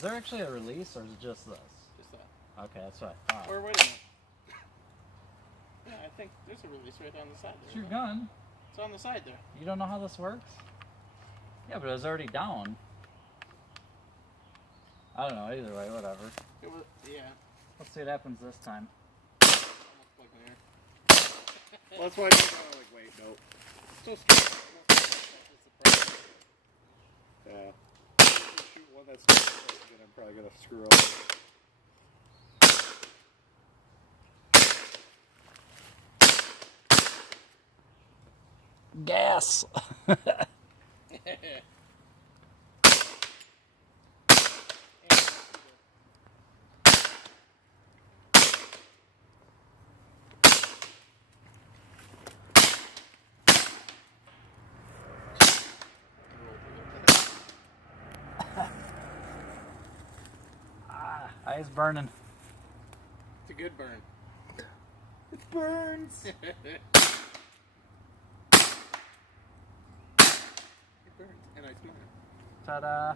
Is there actually a release, or is it just this? Just that. Okay, that's what I thought. Or wait a minute. Yeah, I think there's a release right on the side there. It's your gun. It's on the side there. You don't know how this works? Yeah, but it was already down. I don't know, either way, whatever. It was, yeah. Let's see what happens this time. Almost plugged in here. Well, that's why I'm like, wait, nope. So straight. Yeah. Shoot one that's again, I'm probably gonna screw up. Gas! Eyes burning. It's a good burn. It burns! It burns. And I smell it. Ta-da!